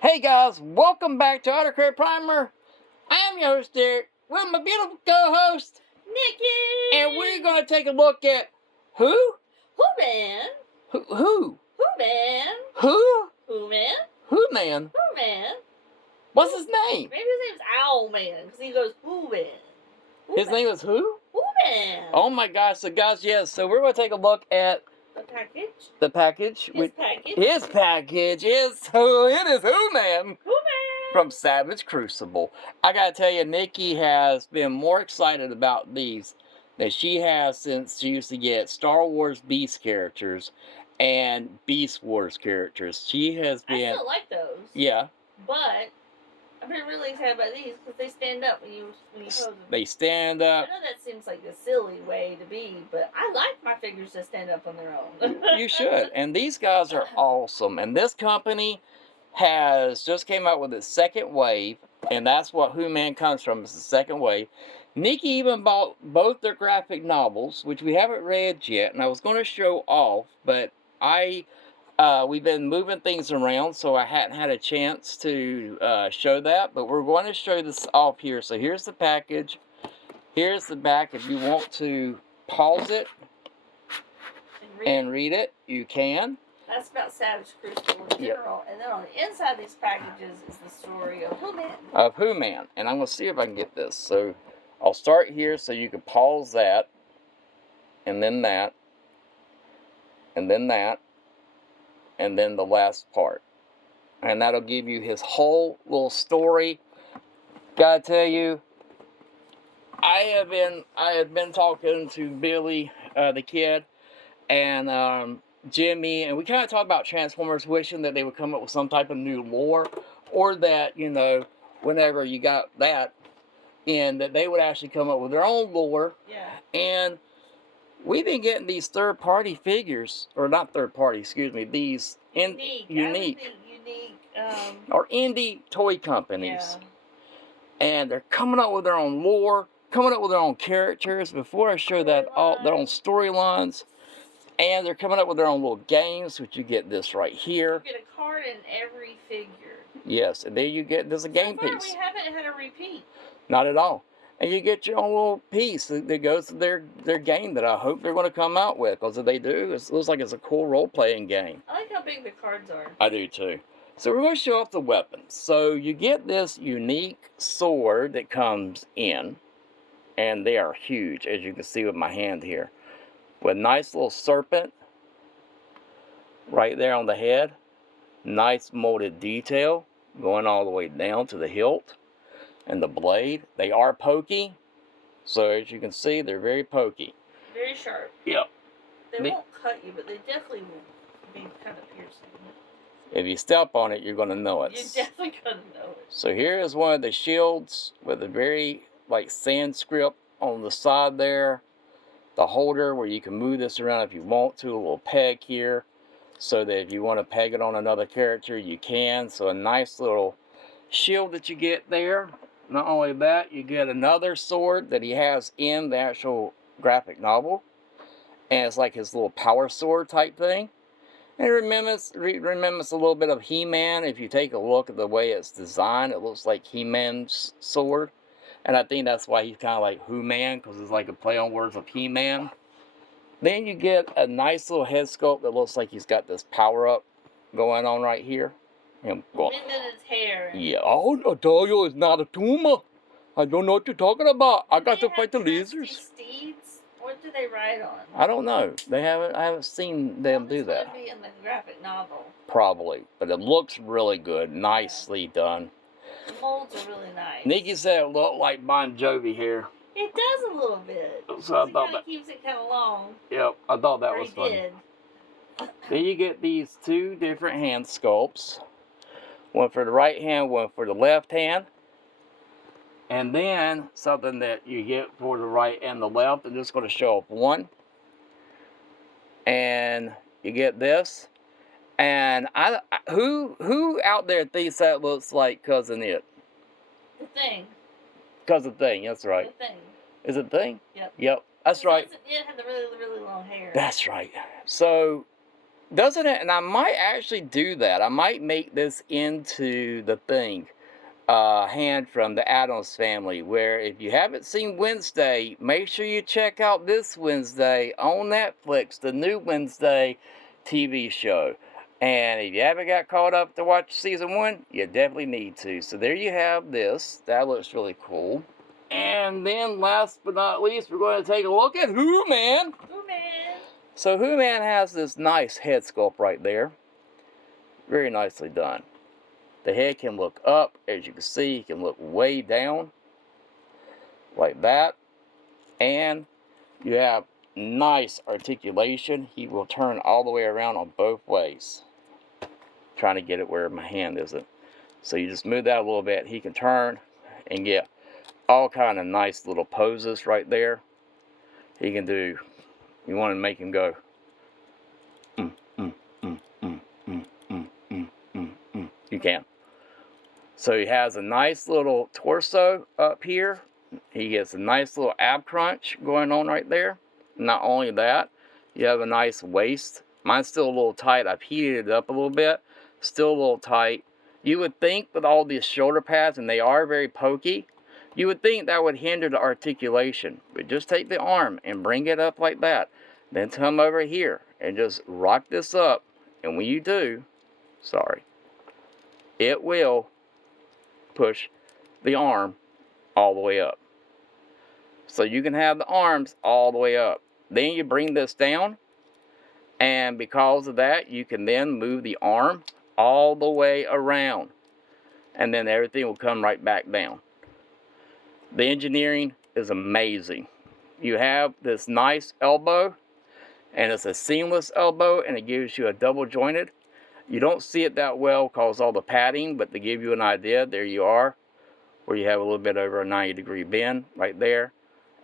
Hey guys, welcome back to Autocrat Primer. I am your host Derek with my beautiful co-host Nikki! and we're going to take a look at who? Who-Man? Who? Who-Man? Who? Who-Man? Who-Man? Who-Man? What's his name? Maybe his name's Owlman, because he goes Who-Man. His name is who? Who-Man! Oh my gosh, so guys, yes, so we're going to take a look at The package? the package. His package? His package is Who-Man. Who-Man! From Savage Crucible. I gotta tell you, Nikki has been more excited about these than she has since she used to get Star Wars Beast characters and Beast Wars characters. She has been. I still like those. Yeah. But I've been really excited about these because they stand up when you pose them. They stand up. I know that seems like a silly way to be, but I like my figures to stand up on their own. You should. And these guys are awesome. And this company has just came out with its second wave, and that's what Who-Man comes from, is the second wave. Nikki even bought both their graphic novels, which we haven't read yet, and I was going to show off, but we've been moving things around, so I hadn't had a chance to show that, but we're going to show this off here. So here's the package. Here's the back. If you want to pause it and read it, you can. That's about Savage Crucible in general. Yep. And then on the inside of these packages is the story of Who-Man. Of Who-Man. And I'm going to see if I can get this. So I'll start here so you can pause that. And then that. And then that. And then the last part. And that'll give you his whole little story. Gotta tell you, I had been talking to Billy, the kid, and Jimmy, and we kind of talked about Transformers, wishing that they would come up with some type of new lore, or that, you know, whenever you got that in, that they would actually come up with their own lore. Yeah. And we've been getting these third-party figures, or not third-party, excuse me, these unique or indie toy companies. Yeah. And they're coming up with their own lore, coming up with their own characters. Before I show that, all their own storylines. And they're coming up with their own little games, which you get this right here. You get a card in every figure. Yes, and then you get, there's a game so far, piece. We haven't had a repeat. Not at all. And you get your own little piece that goes to their game that I hope they're going to come out with. Because if they do, it looks like it's a cool role-playing game. I like how big the cards are. I do too. So we're going to show off the weapons. So you get this unique sword that comes in. And they are huge, as you can see with my hand here. With a nice little serpent right there on the head. Nice molded detail going all the way down to the hilt and the blade. They are pokey. So as you can see, they're very pokey. Very sharp. Yep. They won't cut you, but they definitely will be kind of piercing. If you step on it, you're going to know it. You're definitely going to know it. So here is one of the shields with a very like sand script on the side there. The holder where you can move this around if you want to. A little peg here. So that if you want to peg it on another character, you can. So a nice little shield that you get there. Not only that, you get another sword that he has in the actual graphic novel. And it's like his little power sword type thing. And it remembers a little bit of He-Man. If you take a look at the way it's designed, it looks like He-Man's sword. And I think that's why he's kind of like Who-Man, because it's like a play on words of He-Man. Then you get a nice little head sculpt that looks like he's got this power-up going on right here. Him going, in his hair. Yeah, oh, I tell you, it's not a tumor. I don't know what you're talking about. I got to fight the lasers. Steeds? What do they ride on? I don't know. I haven't seen them do that. Be in the graphic novel. Probably, but it looks really good. Nicely done. The molds are really nice. Nikki said it looked like Bon Jovi hair. It does a little bit. So I thought that keeps it kind of long. Yep, I thought that was fun. Then you get these two different hand sculpts. One for the right hand, one for the left hand. And then something that you get for the right and the left. I'm just going to show off one. And you get this. And who out there thinks that looks like Cousin It? The Thing. Cousin Thing, that's right. The Thing. Is it Thing? Yep. Yep, that's right. It had the really, really long hair. That's right. So Doesn't it? And I might actually do that. I might make this into the thing. Hand from the Addams Family, where if you haven't seen Wednesday, make sure you check out this Wednesday on Netflix, the new Wednesday TV show. And if you haven't got caught up to watch season 1, you definitely need to. So there you have this. That looks really cool. And then last but not least, we're going to take a look at Who-Man. Who-Man. So Who-Man has this nice head sculpt right there. Very nicely done. The head can look up, as you can see, it can look way down, like that. And you have nice articulation. He will turn all the way around on both ways. Trying to get it where my hand isn't. So you just move that a little bit. He can turn and get all kind of nice little poses right there. He can do, you want to make him go, you can. So he has a nice little torso up here. He gets a nice little ab crunch going on right there. Not only that, you have a nice waist. Mine's still a little tight. I've heated it up a little bit. Still a little tight. You would think with all these shoulder pads, and they are very pokey, you would think that would hinder the articulation. But just take the arm and bring it up like that. Then come over here and just rock this up. And when you do, sorry, it will push the arm all the way up. So you can have the arms all the way up. Then you bring this down, and because of that, you can then move the arm all the way around, and then everything will come right back down. The engineering is amazing. You have this nice elbow, and it's a seamless elbow, and it gives you a double jointed. You don't see it that well because all the padding, but to give you an idea, there you are, where you have a little bit over a 90-degree bend right there.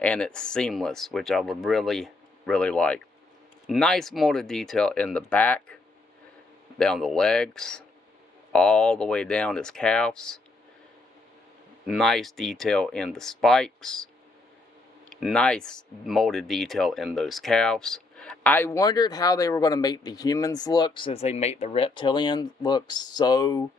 And it's seamless, which I would really, really like. Nice molded detail in the back, down the legs, all the way down his calves. Nice detail in the spikes. Nice molded detail in those calves. I wondered how they were going to make the humans look, since they make the reptilian look so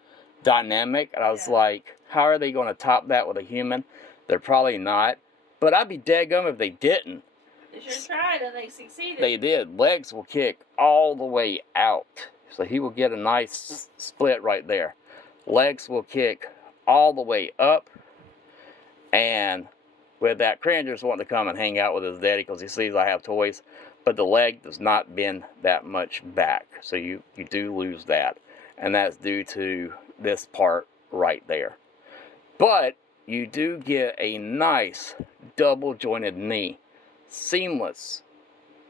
dynamic. And I was like, how are they going to top that with a human? They're probably not. But I'd be daggum if they didn't. They sure tried and they succeeded. They did. Legs will kick all the way out. So he will get a nice split right there. Legs will kick all the way up. And with that, Cranger's wanting to come and hang out with his daddy because he sees I have toys. But the leg does not bend that much back. So you do lose that. And that's due to this part right there. But you do get a nice double jointed knee. Seamless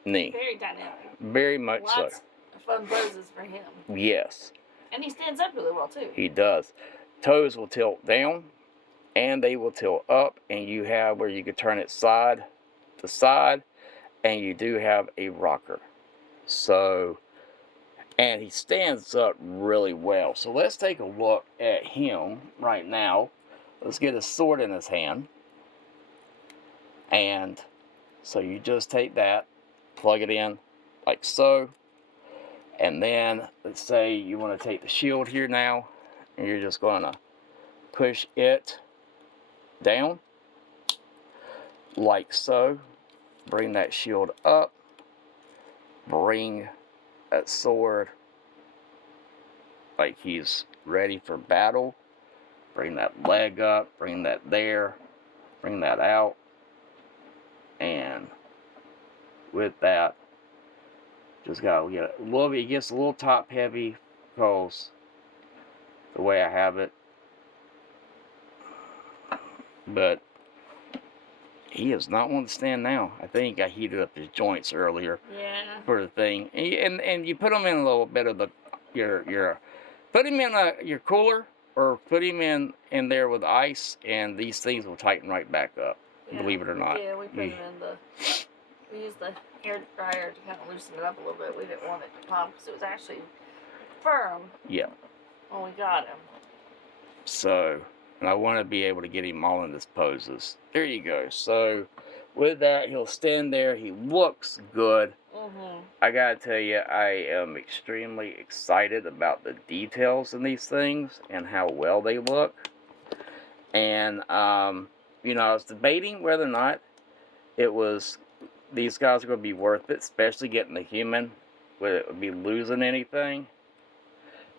knee. Very dynamic. Very much so. Lots of fun poses for him. Yes. And he stands up really well too. He does. Toes will tilt down and they will tilt up, and you have where you can turn it side to side, and you do have a rocker. So, and he stands up really well. So let's take a look at him right now. Let's get his sword in his hand. And so you just take that, plug it in like so. And then let's say you want to take the shield here now, and you're just going to push it down like so. Bring that shield up. Bring that sword like he's ready for battle. Bring that leg up, bring that there, bring that out. And with that, just gotta get a little bit, it gets a little top heavy because the way I have it. But he is not one to stand now. I think I heated up his joints earlier. Yeah. For the thing. And you put him in a little bit of the your put him in your cooler, or put him in there with ice, and these things will tighten right back up. Yeah, believe it or not. Yeah, we put him in we used the hair dryer to kind of loosen it up a little bit. We didn't want it to pop because it was actually firm. Yeah. When we got him. So, and I want to be able to get him all in his poses. There you go. So, with that, he'll stand there. He looks good. I gotta tell you, I am extremely excited about the details in these things and how well they look. And, you know, I was debating whether or not these guys are going to be worth it, especially getting the human, whether it would be losing anything.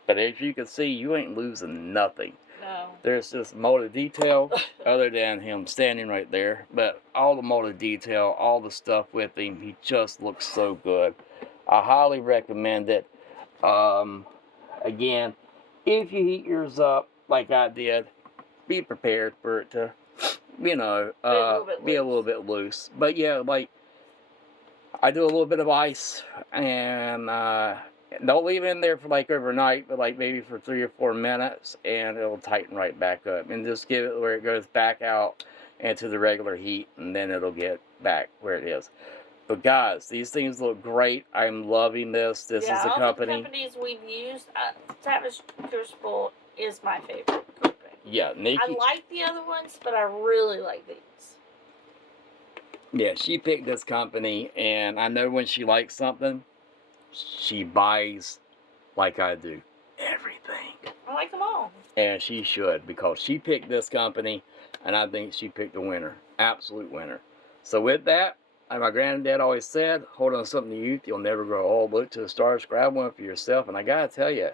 But as you can see, you ain't losing nothing. No. There's just molded detail, other than him standing right there. But all the molded detail, all the stuff with him, he just looks so good. I highly recommend it. Again, if you heat yours up like I did, be prepared for it to, you know, be a little bit loose. But yeah, like, I do a little bit of ice, and don't leave it in there for like overnight, but like maybe for 3 or 4 minutes, and it'll tighten right back up. And just give it where it goes back out into the regular heat, and then it'll get back where it is. But guys, these things look great. I'm loving this. This is a company. All the companies we've used, Savage Crucible is my favorite company. Yeah, Nikki. I like the other ones, but I really like these. Yeah, she picked this company, and I know when she likes something, she buys, like I do, everything. I like them all. And she should, because she picked this company, and I think she picked a winner. Absolute winner. So with that, like my granddad always said, hold on to something to youth, you'll never grow old. Look to the stars, grab one for yourself. And I gotta tell you,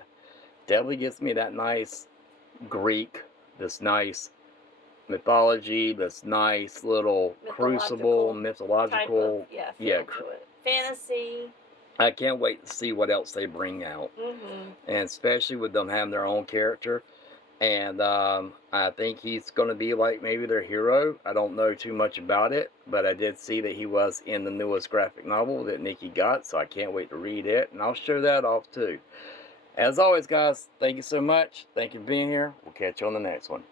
definitely gets me that nice Greek, this nice mythology, this nice little crucible, mythological, fantasy. I can't wait to see what else they bring out, and especially with them having their own character. And I think he's going to be like maybe their hero. I don't know too much about it, but I did see that he was in the newest graphic novel that Nikki got, so I can't wait to read it, and I'll show that off too. As always, guys, thank you so much. Thank you for being here. We'll catch you on the next one.